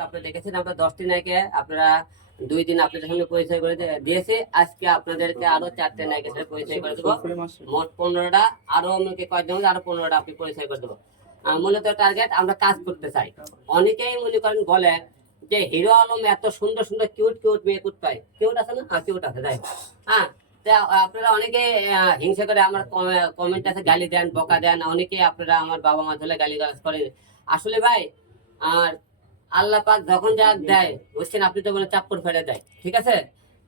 আপনারা দেখেছেন আমরা দশটি নায়কে আপনারা দুই দিন আপনাদের সঙ্গে পরিচয় করে দিয়ে- দিয়েছি। আজকে আপনাদেরকে আরও চারটে নায়কের সাথে পরিচয় করে দেবো। মোট পনেরোটা আরও আমাকে কয়েকজন আরও পনেরোটা আপনি পরিচয় করে দেবো। মূলত টার্গেট আমরা কাজ করতে চাই। অনেকেই মনে করেন বলে যে হিরো আলম এত সুন্দর সুন্দর কিউট কিউট মেয়ে কোথায়? কিউট আছে না? হ্যাঁ কিউট আছে তাই হ্যাঁ আপনারা অনেকে হিংসা করে আমার কমেন্ট আছে গালি দেন বকা দেন। অনেকে আপনারা আমার বাবা মা ধরে গালি গালাজ করেন। আসলে ভাই আর আল্লাহ পাক যখন যা দেয় বুঝছেন আপনি তো বলে চাপ্পর ফেলে দেয়, ঠিক আছে?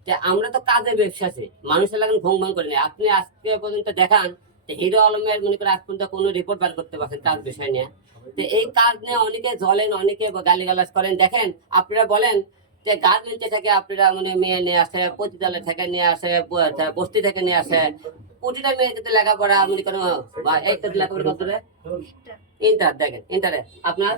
যে আমরা তো কাজে ব্যবসাসী মানুষের লাগান ভং ভং করে নেই। আপনি আজকে পর্যন্ত দেখান যে হিরো আলমের মনে করে আজ পর্যন্ত কোনো রিপোর্ট বার করতে পারছেন কাজ বিষয় নিয়ে। তো এই কাজ নিয়ে অনেকে জ্বলেন, অনেকে গালি গালাজ করেন। দেখেন, আপনারা বলেন যে গার্মেন্টে থেকে আপনারা মানে মেয়ে নিয়ে আসে, পতিতালয় থেকে নিয়ে আসে বস্তি থেকে নিয়ে আসে। প্রতিটা মেয়ে কিন্তু লেখাপড়া মনে করেন এই লেখাপড়া করতে ইন্টার দেখেন ইন্টারে আপনার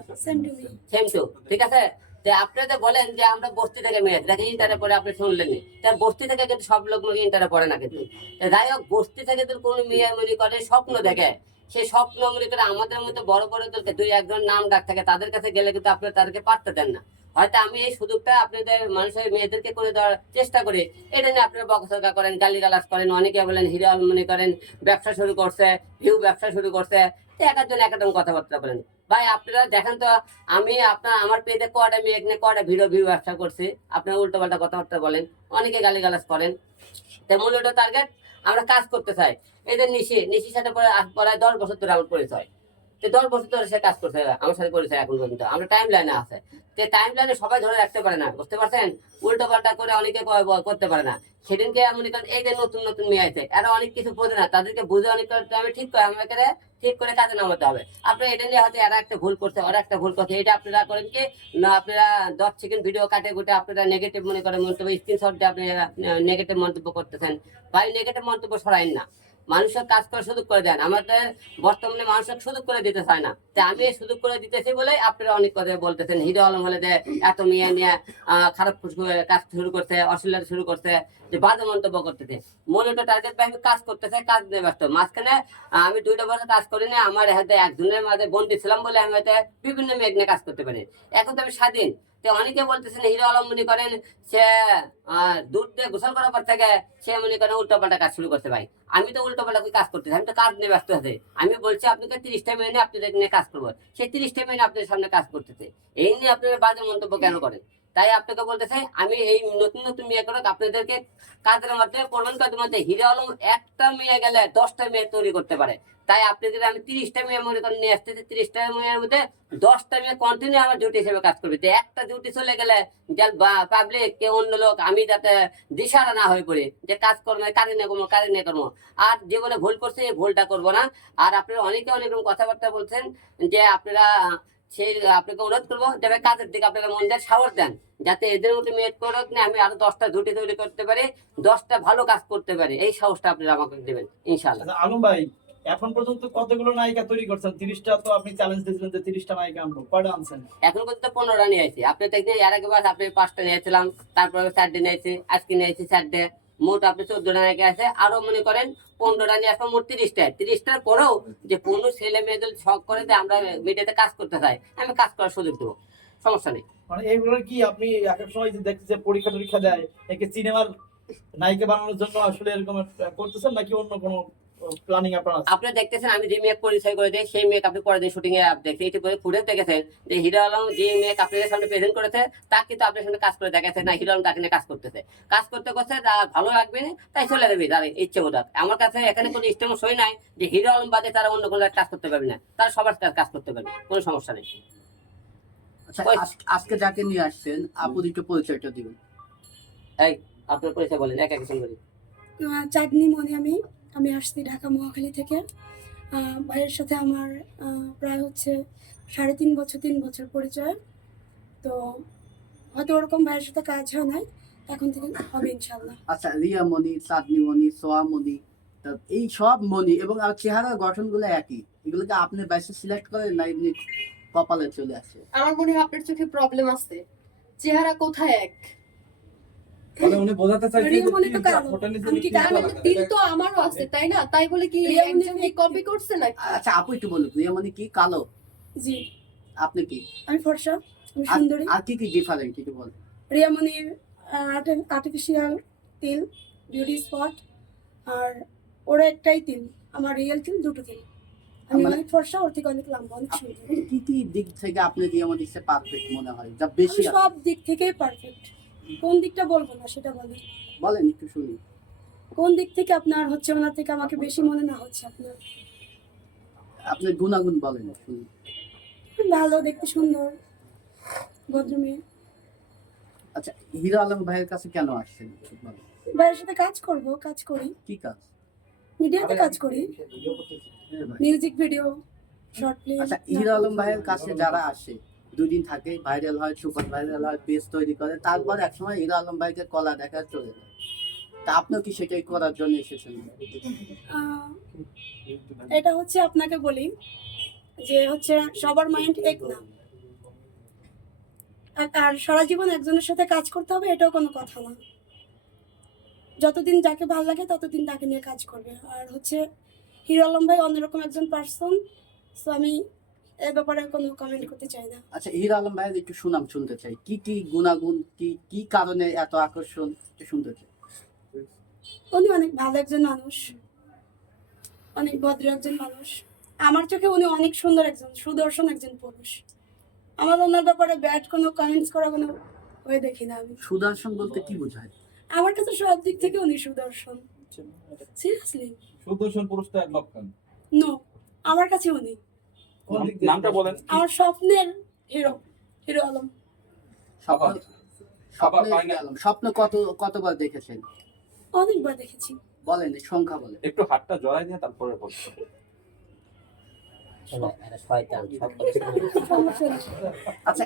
সেম টু ঠিক আছে? যে আপনারা বলেন যে আমরা বস্তি থেকে মেয়ে দেখেন ইন্টারে পরে আপনি শুনলেন তা বস্তি থেকে কিন্তু সব লোক ইন্টারে পড়ে না কিন্তু। যাই হোক বস্তি থেকে তো কোনো মেয়ে মনে করে স্বপ্ন দেখে সেই স্বপ্ন মনে করে আমাদের মতো বড় বড় দুই একজন নাম ডাক থাকে তাদের কাছে গেলে কিন্তু আপনারা তাদেরকে পারতে দেন না। হয়তো আমি এই সুযোগটা আপনাদের মানুষের মেয়েদেরকে করে দেওয়ার চেষ্টা করি। এটা নিয়ে আপনারা বকসকা করেন গালিগালাজ করেন অনেকে বলেন হিরো আলম মনে করেন ব্যবসা শুরু করছে ভিউ ব্যবসা শুরু করছে। এক একজন একদম কথাবার্তা বলেন। ভাই, আপনারা দেখেন তো, আমি আপনার, আমার পেজে কটা মেয়ে, এখানে কটা ভিডিও, ভিউ ব্যবসা করছে, আপনারা উল্টো পাল্টা কথাবার্তা বলেন, অনেকে গালি গালিগালাজ করেন। তেমন ওটা টার্গেট আমরা কাজ করতে চাই। এদের নিশে, নিশির সাথে পরে পরে দশ বছর ধরে আমার পরিচয়। দশ বছর ধরে সে কাজ করছে, আমার সাথে পরিচয় এখন পর্যন্ত। আমরা টাইম লাইনে আছে। তো টাইম লাইনে সবাই ধরে রাখতে পারে না, বুঝতে পারছেন? উল্টো পাল্টা করে অনেকে করতে পারে না। সেদিনকে মনে করেন এই যে নতুন নতুন মেয়ে আছে এরা অনেক কিছু বোঝে না। তাদেরকে বুঝে অনেক আমি ঠিক করে, আমাকে ঠিক করে কাজে নামাতে হবে। আপনার এটা নিয়ে হয়তো এরা একটা ভুল করছে, ওরা একটা ভুল করছে। এটা আপনারা করেন কি, না, আপনারা দশ সেকেন্ড ভিডিও কাটে কুটে আপনারা নেগেটিভ মনে করেন মন্তব্য স্ক্রিনশট দিয়ে আপনি নেগেটিভ মন্তব্য করতেছেন। ভাই নেগেটিভ মন্তব্য সরাইন না। মানুষের কাজ করে সুযোগ করে দেন। আমাদের বর্তমানে মানুষের সুযোগ করে দিতে চায় না। তা আমি সুযোগ করে দিতেছি বলেই আপনারা অনেক কথা বলতেছেন। হিরো আলম হলে যে এত মেয়ে নিয়ে খারাপ কাজ শুরু করছে, অশ্লীলতা শুরু করছে, যে বাজে মন্তব্য করতেছে। মূলত টার্গেট ভাই কাজ করতেছে, কাজ নিয়ে ব্যস্ত। মাঝখানে আমি দুইটা বছর কাজ করিনি, আমার হাতে একজনের মাঝে বন্দি ছিলাম বলে আমি হয়তো বিভিন্ন মেঘ নিয়ে কাজ করতে পারি। এখন তো আমি স্বাধীন। তো অনেকে বলতেছেন হিরো আলম মনে করেন সে দুধ দিয়ে গোসল করার পর থেকে সে মনে করেন উল্টো পাল্টা কাজ শুরু করতে ভাই। আমি তো উল্টো পাল্টা কাজ করতেছি, আমি তো কাজ নিয়ে ব্যস্ত আছে। আমি বলছি, আপনাকে তিরিশটা মেয়ে আপনাদের নিয়ে কাজ করব। সেই তিরিশটা মেয়ে আপনাদের সামনে কাজ করতেছে। এই নিয়ে আপনারা বাজে মন্তব্য কেন করেন? তাই আপনাকে বলতে চাই আমি এই নতুন নতুন মেয়ে করে আপনাদেরকে কাজের মাধ্যমে প্রমাণ কাজের মধ্যে হিরো আলম একটা মেয়ে গেলে দশটা মেয়ে তৈরি করতে পারে। তাই আপনাদের আমি তিরিশটা মেয়ে মনে করে নিয়ে আসতেছি, তিরিশটা মেয়ের মধ্যে দশটা মেয়ে কন্টিনিউ আমার ডিউটি হিসেবে কাজ করবে। যে একটা ডিউটি চলে গেলে যে পাবলিক কে অন্য লোক, আমি যাতে দিশারা না হয়ে পড়ি, যে কাজ করব কারে নিয়ে করব কারে নিয়ে করব আর জীবনে ভুল করছে, এই ভুলটা করব না। আর আপনারা অনেকে অনেক রকম কথাবার্তা বলছেন যে আপনারা সেই আপনাকে অনুরোধ করব কাজের দিকে আপনারা মন দেন সাহস দেন যাতে এদের মতো মেয়েট করক না আমি আরও দশটা তৈরি করতে পারি দশটা ভালো কাজ করতে পারি। এই সাহসটা আপনারা আমাকে দেবেন ইনশাল্লাহ আচ্ছা, আলম ভাই এখন পর্যন্ত কতগুলো নায়িকা তৈরি করছেন? তিরিশটা তো আপনি চ্যালেঞ্জ দিয়েছিলেন যে তিরিশটা নায়িকা আনব কয়টা আনছেন? এখন পর্যন্ত পনেরোটা নিয়ে আসি আপনি দেখছেন এর আগে বার আপনি পাঁচটা নিয়েছিলাম তারপরে চারটে নিয়েছি আজকে নিয়েছি চারটে মোট আপনি চোদ্দটা নাকি আছে। আরও মনে করেন পনেরোটা নিয়ে আসব, মোট তিরিশটা তিরিশটার পরেও যে কোনো ছেলে মেয়েদের যদি শখ করে যে আমরা মিডিয়াতে কাজ করতে চাই, আমি কাজ করার সুযোগ দেবো। সমস্যা নেই। মানে এইগুলোর কি আপনি এক সময় যে দেখছি যে পরীক্ষা টরীক্ষা দেয়, একে সিনেমার নায়িকা বানানোর জন্য আসলে এরকম করতেছেন নাকি অন্য কোনো প্ল্যানিং আপনার আছে আপনি দেখতেছেন আমি যে মেয়ে পরিচয় করে দিই সেই মেয়ে আপনি পরে দিন শুটিং এ দেখছি এটি করে ফুটে দেখেছেন যে হিরো আলম যে মেয়ে আপনাদের সামনে প্রেজেন্ট করেছে তাকে কিন্তু আপনার সামনে কাজ করে দেখাচ্ছে না হিরো আলম তাকে নিয়ে কাজ করতেছে। কাজ করতে করতে তা ভালো লাগবে তাই চলে যাবে তার ইচ্ছে বোধক আমার কাছে এখানে কোনো ইস্টেম সই নাই যে হিরো আলম বাদে তারা অন্য কোনো কাজ করতে পারবে না। তারা সবার কাজ- করতে পারবে কোনো সমস্যা নেই। আচ্ছা আজকে যাকে নিয়ে আসছেন আপুদিকে পরিচয়টা দিবেন। এই আপনার পরিচয় বলেন এক এক করে চাঁদনি মনে আমি। আমি আসছি ঢাকা মহাখালী থেকে। ভাইয়ের সাথে আমার প্রায় হচ্ছে সাড়ে তিন বছর তিন বছর পরিচয়। তো হয়তো ওরকম ভাইয়ের সাথে কাজ হয় নাই এখন থেকে হবে ইনশাল্লাহ আচ্ছা রিয়া মণি চাঁদনি মণি সোয়া মণি এই সব মণি এবং আর চেহারার গঠনগুলো একই? এগুলোকে আপনি বাইসে সিলেক্ট করেন না এমনি কপালে চলে আসে? আমার মনে হয় আপনার চোখে প্রবলেম আছে। চেহারা কোথায় এক? মানে উনি বোঝাতে চাইছেন রিয়া যে মনি তো তিন- কালো। ওটা নিচে আমি কি লিখে কালো? তার মানে দিল তো আমারও আছে তাই না? তাই বলে কি রিয়া মনি একজন কি- কপি করছে নাকি? আচ্ছা আপু একটু বলুন রিয়া মণি কি? কালো? জি। আপনি কি? আমি ফর্সা সুন্দরী। আর কি কি ডিফারেন্ট কিছু বল রিয়ামনির আর্টিফিশিয়াল তিল বিউটি স্পট আর ওরা একটাই তিল আমার রিয়েল তিল দুটো তিল। আমি আমার- অনেক ফর্সা ওর থেকে অনেক লম্বা অনেক সুন্দর। কি কি দিক থেকে আপনি পারফেক্ট মনে হয়? যা বেশি সব দিক থেকেই পারফেক্ট কোন দিকটা বলব না সেটা বলেন। বলেন একটু শুনি। কোন দিক থেকে আপনার হচ্ছে ওনার থেকে আমাকে বেশি মনে না হচ্ছে আপনার? আপনি গুণাগুণ বলেন শুনি। ভালো দেখতে সুন্দর ভদ্র মেয়ে আচ্ছা হিরো আলম ভাইয়ের কাছে কেন আসছেন ভাইয়ের সাথে কাজ করব কাজ করি। কি কাজ? মিডিয়াতে কাজ করি। Music video short film. আচ্ছা হিরো আলম ভাইয়ের কাছে যারা আসে দুদিন থাকে ভাইরাল হয়, সুপার ভাইরাল হয় পেজ তৈরি করে, তারপর একসময় হিরো আলম ভাইকে কলা দেখা চলে যায়। তা আপনিও কি সেটাই করার জন্য এসেছেন? এটা হচ্ছে আপনাকে বলি যে হচ্ছে সবার মাইন্ড এক না। আর- সারা জীবন একজনের সাথে কাজ করতে হবে, এটাও কোনো কথা না। যতদিন যাকে ভালো লাগে, ততদিন তাকে নিয়ে কাজ করবে। আর হচ্ছে হিরো আলম ভাই অন্যরকম একজন পার্সন তো আমি এ ব্যাপারে কোনো কমেন্ট করতে চাই না। আচ্ছা হিরো আলম ভাইয়ের একটু সুনাম শুনতে চাই। কি কি গুণাগুণ কি কি কারণে এত আকর্ষণ একটু শুনতে চাই। উনি অনেক ভালো একজন মানুষ। অনেক ভদ্র একজন মানুষ। আমার চোখে উনি অনেক সুন্দর একজন সুদর্শন একজন পুরুষ। আমার ওনার ব্যাপারে ব্যাড কোনো কমেন্টস করা কোনো হয়ে দেখি না আমি। সুদর্শন বলতে কি বোঝায়? আমার কাছে সব দিক থেকে উনি সুদর্শন। সিরিয়াসলি সুদর্শন পুরস্কার লক্ষণ নো আমার কাছে উনি? নামটা বলেন। আমার স্বপ্নের হিরো হিরো আলম। স্বপ্ন আবার- স্বপ্নে আলম। কত কতবার দেখেছেন? অনেকবার দেখেছি। বলেন সংখ্যা বলেন। একটু হাতটা জড়াই দিয়ে তারপরে নেই। আচ্ছা